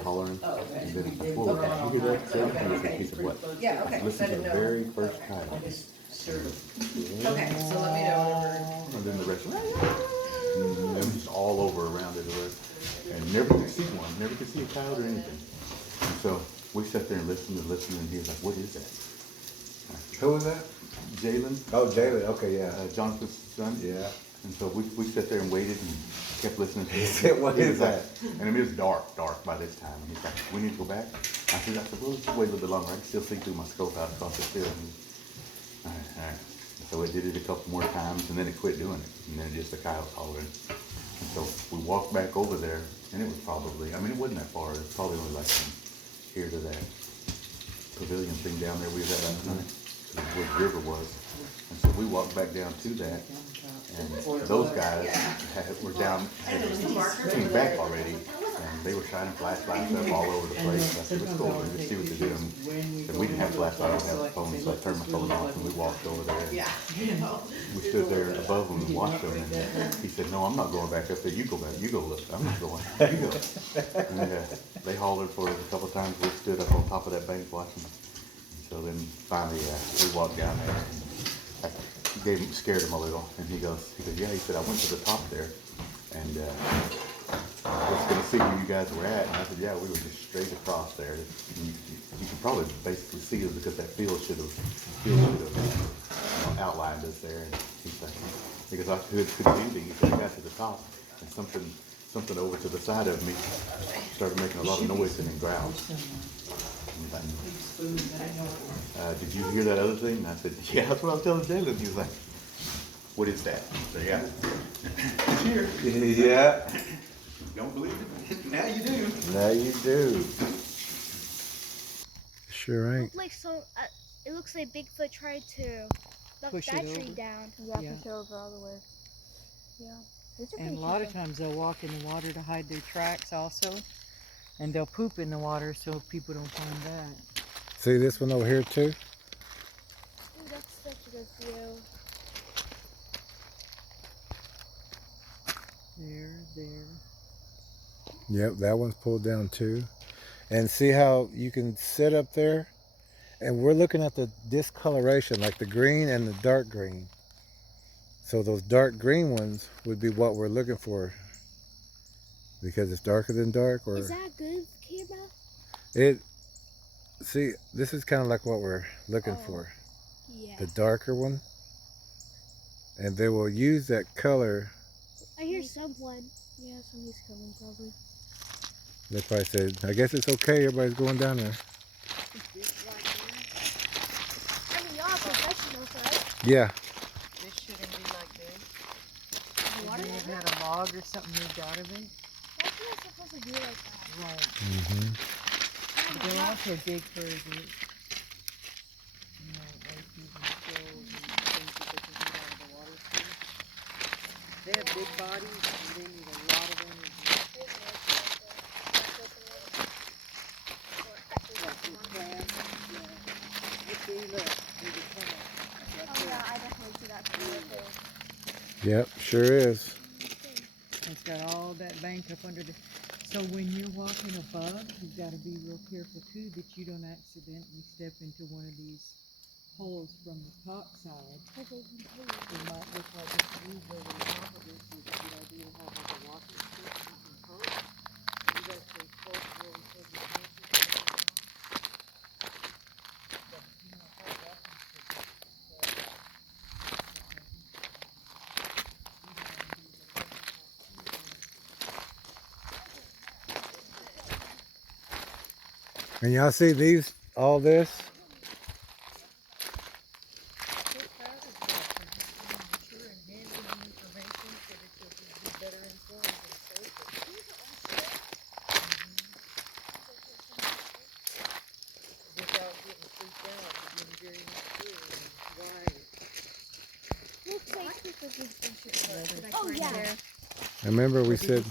started hollering, and then it's like, whoa, did you hear that? He said, what? Yeah, okay. Listen to the very first coyote. Okay, so let me know whenever. And then the rest, and it was just all over around it. And never could see one, never could see a coyote or anything. And so we sat there and listened, and he was like, what is that? Who was that? Jalen. Oh, Jalen. Okay, yeah. Jonathan's son. Yeah. And so we sat there and waited and kept listening to it. He said, what is that? And it was dark by this time. And he's like, we need to go back. I said, well, let's just wait a little bit longer. I can still see through my scope out across the field. All right. So it did it a couple more times, and then it quit doing it. And then just the coyote hollering. And so we walked back over there, and it was probably, it wasn't that far. It was probably only like from here to that pavilion thing down there we was at last night, where the river was. And so we walked back down to that, and those guys were down, came back already, and they were shining flashlights up all over the place. I said, let's go over and see what they're doing. And we didn't have flashlights, we didn't have phones, so I turned my phone off and we walked over there. We stood there above them and watched them, and he said, no, I'm not going back up there. You go back, you go look. I'm not going. You go. And they hollered for us a couple of times. We stood up on top of that bank watching. So then finally, we walked down there. I scared him a little, and he goes, yeah. He said, I went to the top there, and I was going to see where you guys were at. And I said, yeah, we were just straight across there. And you can probably basically see us because that field should have outlined us there. And he's like, because I couldn't see anything. He said, I got to the top, and something over to the side of me started making a lot of noise and then growled. Did you hear that other thing? And I said, yeah, that's what I was telling Jalen. He was like, what is that? I said, yeah. It's here. Yeah. Don't believe it? Now you do. Now you do. Sure ain't. It looks like Bigfoot tried to knock Push that it tree over. down. Yeah. Push it over all the way. Yeah. And a lot of times they'll walk in the water to hide their tracks also. And they'll poop in the water so people don't find that. See this one over here too? Ooh, that's such a good view. There. Yep, that one's pulled down too. And see how you can sit up there? And we're looking at the discoloration, like the green and the dark green. So those dark green ones would be what we're looking for. Because it's darker than dark, or... Is that a good camera? See, this is kind of like what we're looking for. Yeah. The darker one. And they will use that color. I hear someone. Yeah, somebody's coming probably. They probably said, I guess it's okay, everybody's going down there. I mean, y'all are professionals, right? Yeah. This shouldn't be like this. They may have had a log or something moved out of it. Why is it supposed to be like that? Right. Mm-hmm. But they're also big birds. Like even squirrels and things that they can get out of the water too. They have big bodies and they need a lot of energy. Oh yeah, I definitely see that too. Yep, sure is. It's got all that bank up under the... So when you're walking above, you've got to be real careful too that you don't accidentally step into one of these holes from the top side. It might look like it's moved over the top of it, so it's a good idea to have like a walking stick and some posts. You got to stay close to where we put the horses. And y'all see these, all this? Oh yeah. I remember we said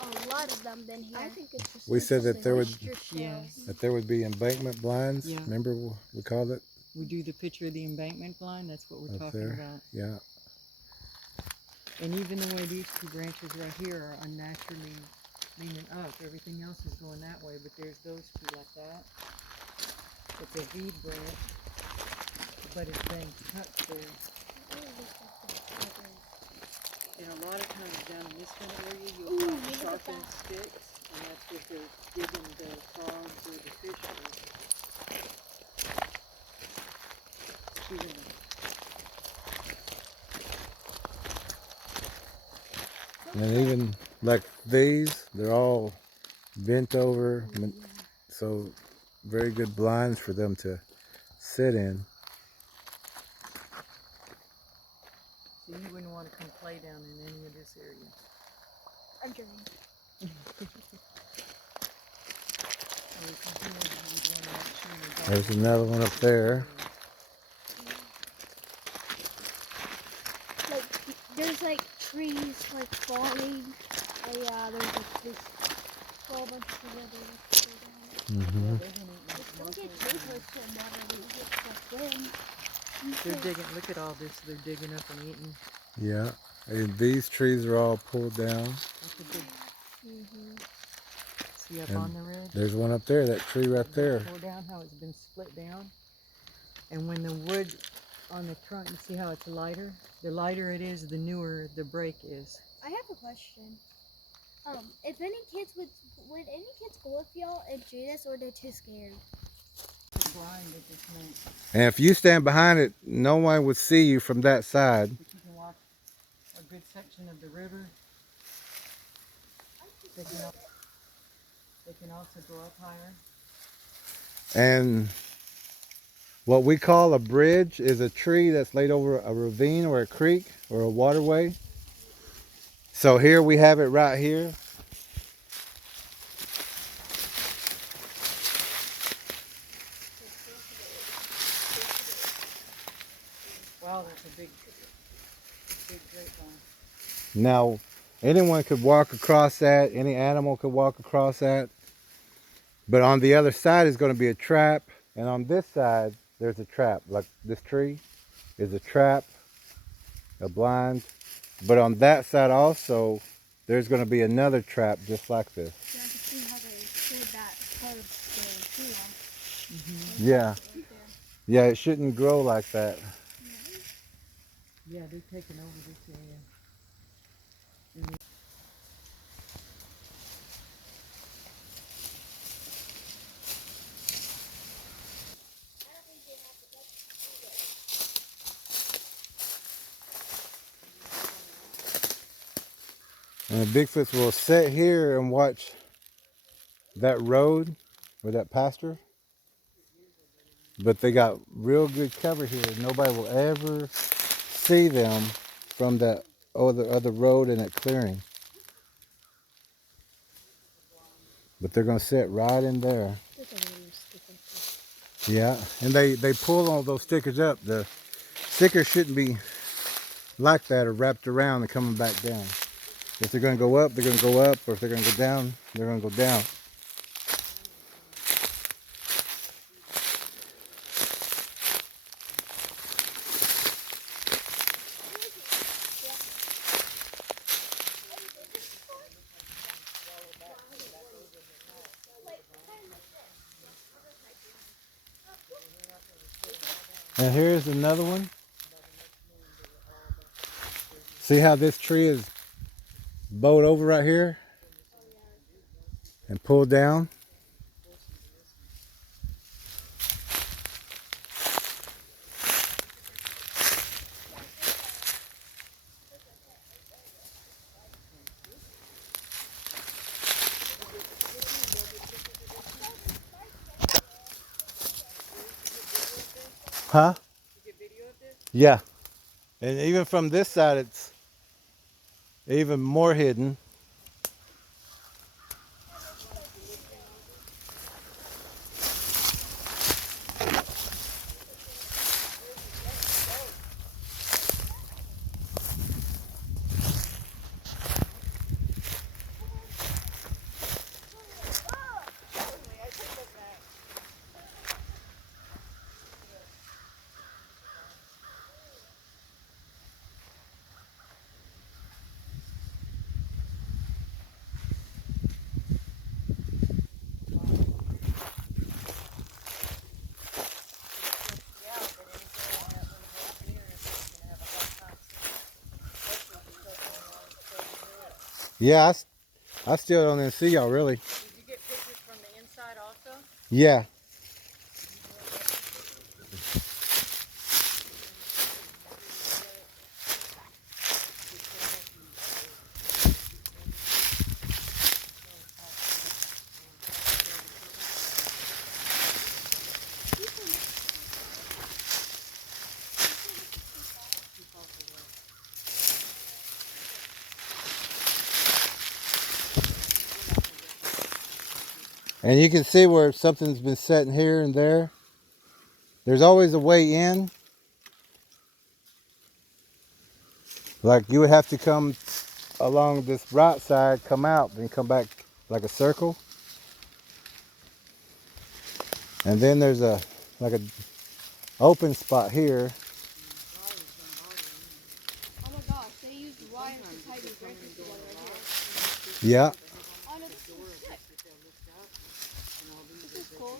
A lot of them been here. I think it's just we said that there would Yes. that there would be embankment blinds. Yeah. Remember we called it We do the picture of the embankment blind, that's what we're up talking there. about. Yeah. And even the way these two branches right here are unnaturally leaning up. Everything else is going that way, but there's those two like that. It's a V branch, but it's been cut there. And a lot of times down in this kind of area, you'll Ooh, find look at sharpened that. sticks, and that's what they're digging the frogs or the fish with. Chewing them. And even like these, they're all bent over, so very good blinds for them to sit in. So you wouldn't want to come play down in any of this area. I'm joking. So we can hear that you'd want to make sure your dog There's is another one up there. Like, there's like trees like falling. Oh yeah, there's like this whole bunch of weather. Mm-hmm. They're gonna eat Don't most get of too it. close to the water when you get sucked in. They're digging, look at all this, they're digging up and eating. Yeah, and these trees are all pulled down. That's a big, see up And on the ridge? there's one up there, that tree right there. Pull down, how it's been split down. And when the wood on the trunk, you see how it's lighter? The lighter it is, the newer the break is. I have a question. If any kids would any kids go with y'all and shoot us, or they're too scared? It's blind at this point. And if you stand behind it, no one would see you from that side. But you can watch a good section of the river. They can also go up higher. And what we call a bridge is a tree that's laid over a ravine or a creek or a waterway. So here we have it right here. Wow, that's a big grapevine. Now, anyone could walk across that. Any animal could walk across that. But on the other side is going to be a trap. And on this side, there's a trap. Like this tree is a trap, a blind. But on that side also, there's going to be another trap just like this. Yeah, I can see how they pulled that part of the tree off. Yeah. Right there. Yeah, it shouldn't grow like that. Yeah, they're taking over this area. And the Bigfoots will sit here and watch that road or that pasture. But they got real good cover here. Nobody will ever see them from that other road and that clearing. But they're going to sit right in there. Yeah, and they pull all those stickers up. The stickers shouldn't be like that or wrapped around and coming back down. If they're going to go up, they're going to go up. Or if they're going to go down, they're going to go down. And here's another one. See how this tree is bowed over right here and pulled down? Huh? Yeah. And even from this side, it's even more hidden. Yeah, I still don't even see y'all really. Did you get pictures from the inside also? Yeah. And you can see where something's been sitting here and there. There's always a way in. Like you would have to come along this right side, come out, then come back like a circle. And then there's a like a open spot here. Oh my gosh, they used wires to tie these branches together right here. Yeah. Oh no, this is sick. This is cool.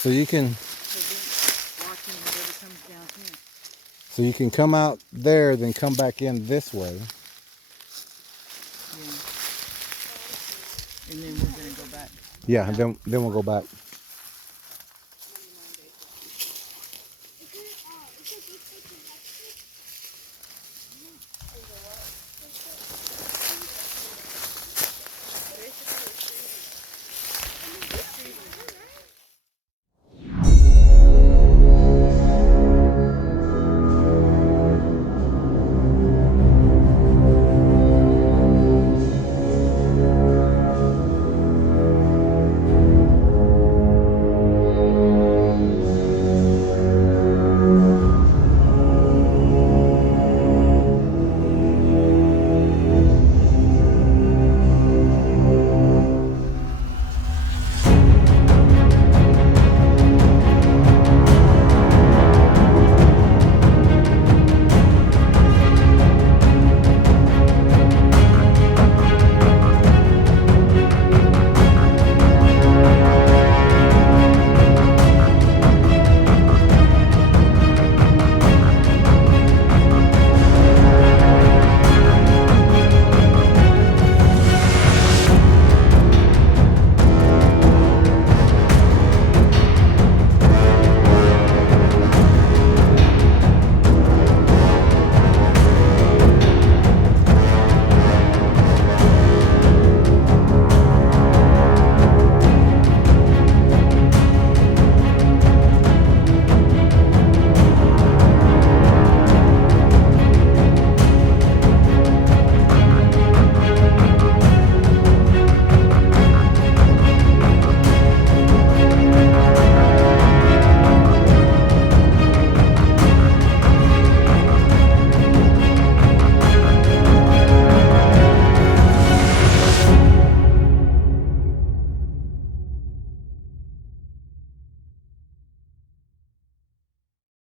So you can Watching whatever comes down here. so you can come out there, then come back in this way. Yeah. And then we're gonna go back. Yeah, and then we'll go back.